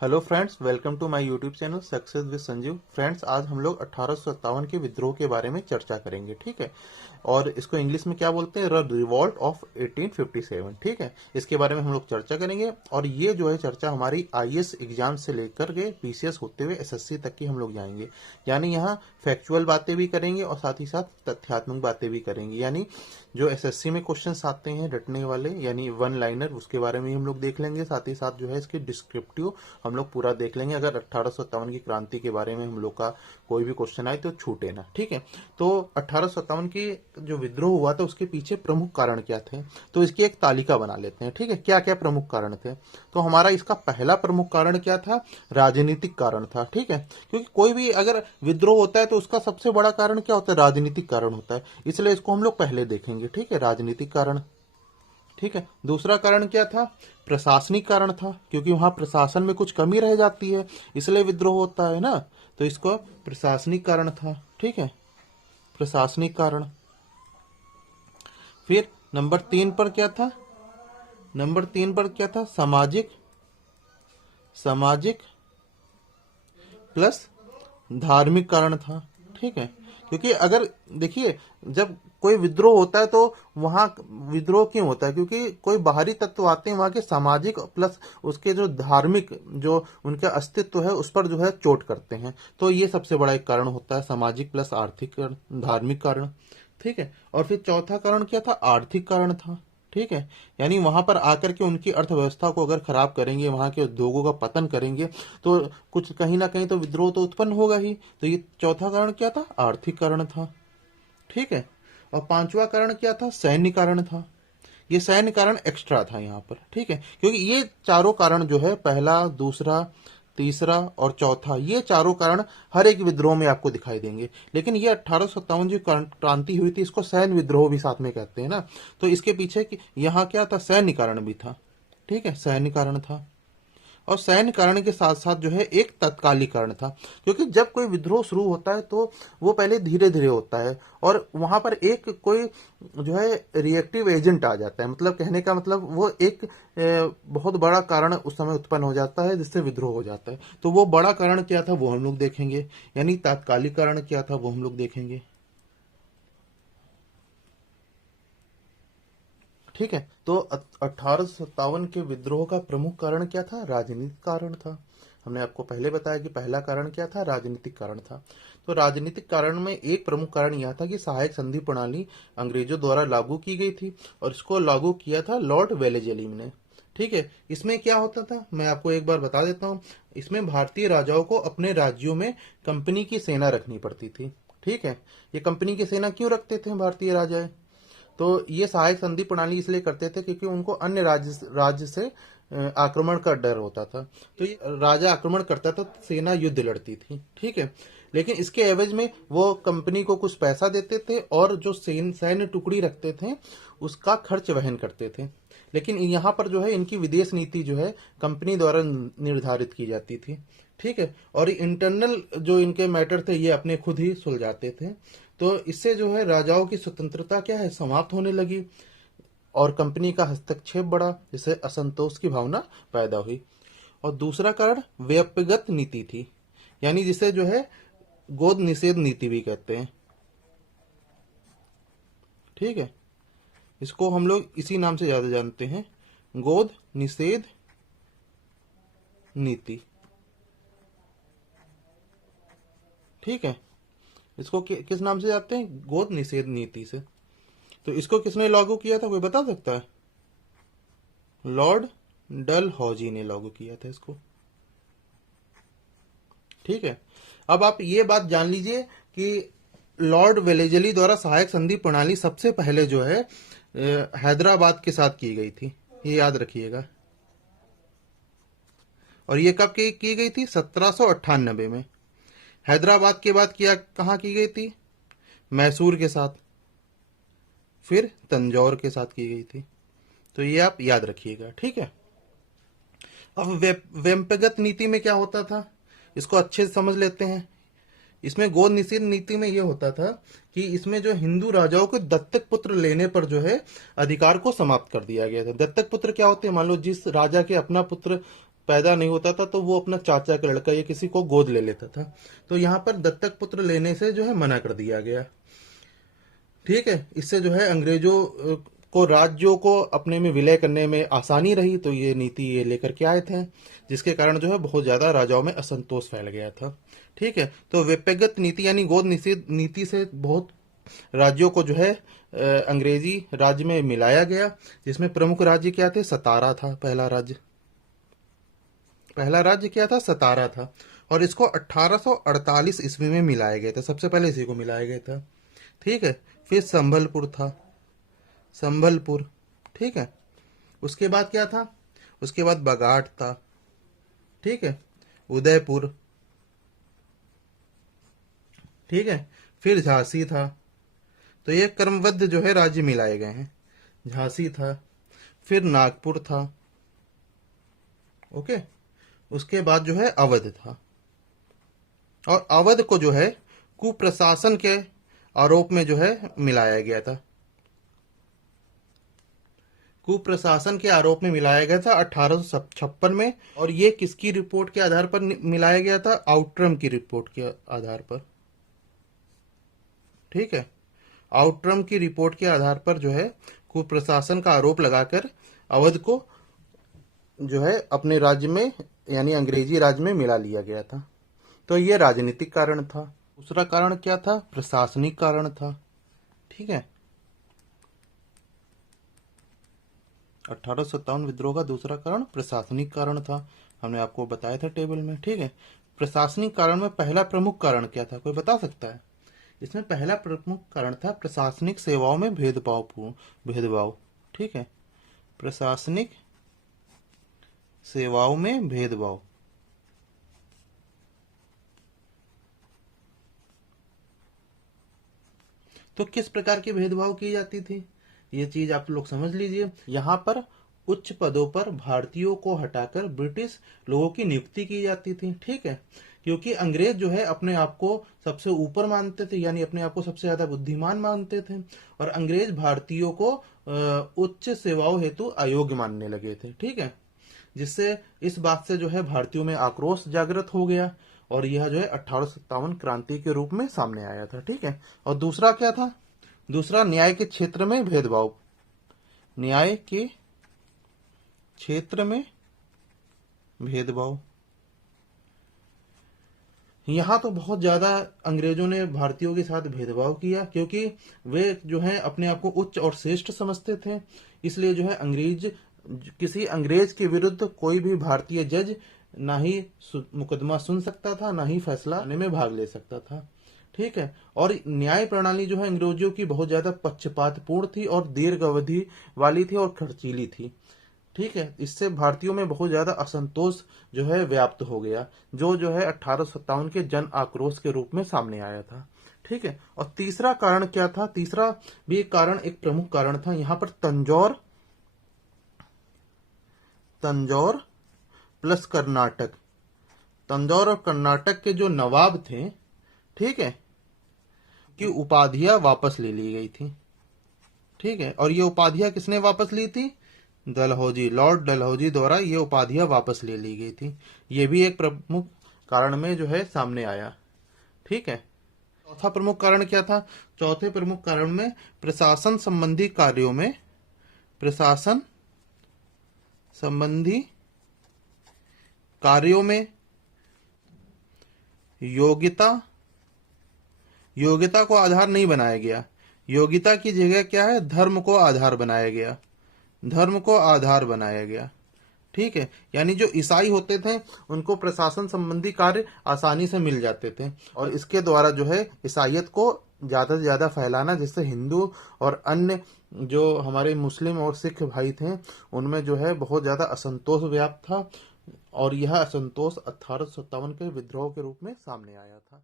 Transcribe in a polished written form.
Hello friends, welcome to my YouTube channel success with Sanjeev. Friends, आज हम लोग 1857 के विद्रोह के बारे में चर्चा करेंगे, ठीक है। और इसको इंग्लिश में क्या बोलते हैं? द रिवॉल्ट ऑफ 1857, ठीक है। इसके बारे में हम लोग चर्चा करेंगे और ये जो है चर्चा हमारी आईएएस एग्जाम से लेकर के पीसीएस होते हुए एसएससी तक की हम लोग जाएंगे। यानी यहाँ फैक्चुअल बातें भी करेंगे और साथ ही साथ तथ्यात्मक बातें भी करेंगे। यानी जो एसएससी में क्वेश्चंस आते हैं रटने वाले, यानी वन लाइनर, उसके बारे में हम लोग देख लेंगे। साथ ही साथ जो है इसकी डिस्क्रिप्टिव हम लोग पूरा देख लेंगे। अगर 1857 की क्रांति के बारे में हम लोग का कोई भी क्वेश्चन आए तो छूटे ना, ठीक है। तो 1857 की जो विद्रोह हुआ था उसके पीछे प्रमुख कारण क्या थे, तो इसकी एक तालिका बना लेते हैं, ठीक है। क्या क्या प्रमुख कारण थे? तो हमारा इसका पहला प्रमुख कारण क्या था? राजनीतिक कारण था, ठीक है। क्योंकि कोई भी अगर विद्रोह होता है तो उसका सबसे बड़ा कारण क्या होता है? राजनीतिक कारण होता है। इसलिए इसको हम लोग पहले देखेंगे, ठीक है। राजनीतिक कारण, ठीक है। दूसरा कारण क्या था? प्रशासनिक कारण था, क्योंकि वहां प्रशासन में कुछ कमी रह जाती है, इसलिए विद्रोह होता है ना। तो इसको प्रशासनिक कारण था, ठीक है। प्रशासनिक कारण। फिर नंबर 3 पर क्या था? नंबर 3 पर क्या था? सामाजिक, सामाजिक प्लस धार्मिक कारण था, ठीक है। क्योंकि अगर देखिए, जब कोई विद्रोह होता है तो वहां विद्रोह क्यों होता है? क्योंकि कोई बाहरी तत्व आते हैं, वहां के सामाजिक प्लस उसके जो धार्मिक, जो उनका अस्तित्व है उस पर जो है चोट करते हैं। तो ये सबसे बड़ा एक कारण होता है, सामाजिक प्लस आर्थिक धार्मिक कारण, ठीक है। और फिर चौथा कारण क्या था? आर्थिक कारण था, ठीक है। यानी वहां पर आकर के उनकी अर्थव्यवस्था को अगर खराब करेंगे, वहां के उद्योगों का पतन करेंगे, तो कुछ कहीं ना कहीं तो विद्रोह तो उत्पन्न होगा ही। तो ये चौथा कारण क्या था? आर्थिक कारण था, ठीक है। और पांचवा कारण क्या था? सैन्य कारण था। ये सैन्य कारण एक्स्ट्रा था यहाँ पर, ठीक है। क्योंकि ये चारों कारण जो है, पहला, दूसरा, तीसरा और चौथा, ये चारों कारण हर एक विद्रोह में आपको दिखाई देंगे। लेकिन ये 1857 जो क्रांति हुई थी, इसको सैन्य विद्रोह भी साथ में कहते हैं ना। तो इसके पीछे यहाँ क्या था? सैन्य कारण भी था, ठीक है। सैन्य कारण था। और सैन्य कारण के साथ साथ जो है एक तत्कालिक कारण था, क्योंकि जब कोई विद्रोह शुरू होता है तो वो पहले धीरे धीरे होता है और वहां पर एक कोई जो है रिएक्टिव एजेंट आ जाता है। मतलब कहने का मतलब वो एक बहुत बड़ा कारण उस समय उत्पन्न हो जाता है जिससे विद्रोह हो जाता है। तो वो बड़ा कारण क्या था वो हम लोग देखेंगे, यानी तात्कालिक कारण क्या था वो हम लोग देखेंगे, ठीक है। तो 1857 के विद्रोह का प्रमुख कारण क्या था? राजनीतिक कारण था। हमने आपको पहले बताया कि पहला कारण क्या था? राजनीतिक कारण था। तो राजनीतिक कारण में एक प्रमुख कारण यह था कि सहायक संधि प्रणाली अंग्रेजों द्वारा लागू की गई थी और इसको लागू किया था लॉर्ड वेलेजली ने, ठीक है। इसमें क्या होता था मैं आपको एक बार बता देता हूं। इसमें भारतीय राजाओं को अपने राज्यों में कंपनी की सेना रखनी पड़ती थी, ठीक है। ये कंपनी की सेना क्यों रखते थे भारतीय राजा? तो ये सहायक संधि प्रणाली इसलिए करते थे क्योंकि उनको अन्य राज्य से आक्रमण का डर होता था। तो ये राजा आक्रमण करता था तो सेना युद्ध लड़ती थी, ठीक है। लेकिन इसके एवज में वो कंपनी को कुछ पैसा देते थे और जो सैन्य टुकड़ी रखते थे उसका खर्च वहन करते थे। लेकिन यहाँ पर जो है इनकी विदेश नीति जो है कंपनी द्वारा निर्धारित की जाती थी, ठीक है। और इंटरनल जो इनके मैटर थे ये अपने खुद ही सुलझाते थे। तो इससे जो है राजाओं की स्वतंत्रता क्या है? समाप्त होने लगी और कंपनी का हस्तक्षेप बढ़ा, जिससे असंतोष की भावना पैदा हुई। और दूसरा कारण व्यक्तिगत नीति थी, यानी जिसे जो है गोद निषेध नीति भी कहते हैं, ठीक है। इसको हम लोग इसी नाम से ज्यादा जानते हैं, गोद निषेध नीति, ठीक है। इसको किस नाम से जानते हैं? गोद निषेध नीति से। तो इसको किसने लागू किया था, कोई बता सकता है? लॉर्ड डलहौजी ने लागू किया था इसको, ठीक है। अब आप ये बात जान लीजिए कि लॉर्ड वेलेजली द्वारा सहायक संधि प्रणाली सबसे पहले जो है हैदराबाद के साथ की गई थी, ये याद रखिएगा। और ये कब की गई थी? 1798 में। हैदराबाद के बाद किया कहाँ की गई थी? मैसूर के साथ, फिर तंजौर के साथ की गई थी। तो ये आप याद रखिएगा, ठीक है। अब व्यक्तिगत नीति में क्या होता था, इसको अच्छे से समझ लेते हैं। इसमें गोद निषेध नीति में यह होता था कि इसमें जो हिंदू राजाओं को दत्तक पुत्र लेने पर जो है अधिकार को समाप्त कर दिया गया था। दत्तक पुत्र क्या होते हैं? मान लो जिस राजा के अपना पुत्र पैदा नहीं होता था तो वो अपना चाचा का लड़का या किसी को गोद ले लेता था। तो यहाँ पर दत्तक पुत्र लेने से जो है मना कर दिया गया। ठीक है, इससे जो है अंग्रेजों को राज्यों को अपने में विलय करने में आसानी रही, तो ये नीति ये लेकर के आए थे, जिसके कारण जो है बहुत ज्यादा राजाओं में असंतोष फैल गया था। ठीक है, तो व्यक्तिगत नीति यानी गोद निषेध नीति से बहुत राज्यों को जो है अंग्रेजी राज्य में मिलाया गया, जिसमें प्रमुख राज्य क्या थे? सतारा था पहला राज्य। पहला राज्य क्या था? सतारा था। और इसको 1848 ईस्वी में मिलाया गया था, सबसे पहले इसी को मिलाया गया था। ठीक है, फिर संबलपुर था, संबलपुर। ठीक है, उसके बाद क्या था? उसके बाद बगाट था। ठीक है, उदयपुर। ठीक है, फिर झांसी था। तो ये क्रमबद्ध जो है राज्य मिलाए गए हैं। झांसी था, फिर नागपुर था। ओके, उसके बाद जो है अवध था। और अवध को जो है कुप्रशासन के आरोप में जो है मिलाया गया था। कुप्रशासन के आरोप में मिलाया गया था 1856 में। और ये किसकी रिपोर्ट के आधार पर मिलाया गया था? आउट्रम की रिपोर्ट के आधार पर। ठीक है, आउट्रम की रिपोर्ट के आधार पर जो है कुप्रशासन का आरोप लगाकर अवध को जो है अपने राज्य में यानी अंग्रेजी राज्य में मिला लिया गया था। तो ये राजनीतिक कारण था। दूसरा कारण क्या था? प्रशासनिक कारण था। ठीक है, 1857 विद्रोह का दूसरा कारण प्रशासनिक कारण था, हमने आपको बताया था टेबल में। ठीक है, प्रशासनिक कारण में पहला प्रमुख कारण क्या था? कोई बता सकता है? इसमें पहला प्रमुख कारण था प्रशासनिक सेवाओं में भेदभाव। ठीक है, प्रशासनिक सेवाओं में भेदभाव। तो किस प्रकार के भेदभाव की जाती थी, ये चीज आप लोग समझ लीजिए। यहाँ पर उच्च पदों पर भारतीयों को हटाकर ब्रिटिश लोगों की नियुक्ति की जाती थी। ठीक है, क्योंकि अंग्रेज जो है अपने आप को सबसे ऊपर मानते थे, यानी अपने आप को सबसे ज्यादा बुद्धिमान मानते थे, और अंग्रेज भारतीयों को उच्च सेवाओं हेतु अयोग्य मानने लगे थे। ठीक है, जिससे इस बात से जो है भारतीयों में आक्रोश जागृत हो गया, और यह जो है 1857 क्रांति के रूप में सामने आया था। ठीक है, और दूसरा क्या था? दूसरा न्याय के क्षेत्र में भेदभाव। न्याय के क्षेत्र में भेदभाव। यहाँ तो बहुत ज्यादा अंग्रेजों ने भारतीयों के साथ भेदभाव किया, क्योंकि वे जो है अपने आप को उच्च और श्रेष्ठ समझते थे। इसलिए जो है किसी अंग्रेज के विरुद्ध कोई भी भारतीय जज ना ही मुकदमा सुन सकता था, ना ही फैसला लेने में भाग ले सकता था। ठीक है, और न्याय प्रणाली जो है अंग्रेजों की बहुत ज्यादा पक्षपातपूर्ण थी और दीर्घ अवधि वाली थी और खर्चीली थी। ठीक है, इससे भारतीयों में बहुत ज्यादा असंतोष जो है व्याप्त हो गया, जो है 1857 के जन आक्रोश के रूप में सामने आया था। ठीक है, और तीसरा कारण क्या था? तीसरा भी एक कारण, एक प्रमुख कारण था। यहाँ पर तंजौर प्लस कर्नाटक। तंजौर और कर्नाटक के जो नवाब थे, ठीक है, की उपाधियां वापस ले ली गई थी। ठीक है, और ये उपाधियां किसने वापस ली थी? लॉर्ड डलहौजी द्वारा ये उपाधियां वापस ले ली गई थी। ये भी एक प्रमुख कारण में जो है सामने आया। ठीक है, चौथा प्रमुख कारण क्या था? चौथे प्रमुख कारण में प्रशासन संबंधी कार्यों में योग्यता को आधार नहीं बनाया गया। योग्यता की जगह क्या है? धर्म को आधार बनाया गया। ठीक है, यानी जो ईसाई होते थे उनको प्रशासन संबंधी कार्य आसानी से मिल जाते थे, और इसके द्वारा जो है ईसाईयत को ज्यादा से ज्यादा फैलाना, जिससे हिंदू और अन्य जो हमारे मुस्लिम और सिख भाई थे उनमें जो है बहुत ज्यादा असंतोष व्याप्त था, और यह असंतोष 1857 के विद्रोह के रूप में सामने आया था।